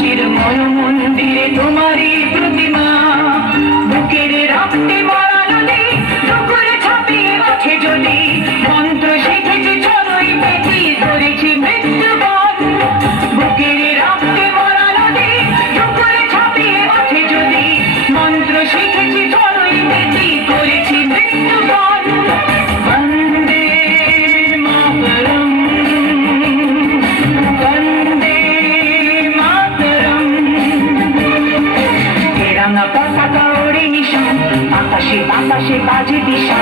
কাশীর ময় মন্দিরে তোমারই প্রতিমা, বুকের রক্তে মরা নদী ঢুকুরে ছাপিয়ে ওঠে যদি, মন্ত্র শিখেছি চড়ই পেটি করেছি মৃত্যুবরণ। বুকের রক্তে মরা নদী ঢুকুরে ছাপিয়ে ওঠে যদি, মন্ত্র শিখেছি চড়ই পেটি করেছি মৃত্যুবরণ। বন্দে মাতরম, বন্দে মাতরম। তেরঙ্গা পতাকা ওড়ে নিশান, আকাশে বাতাসে বাজে দিশা,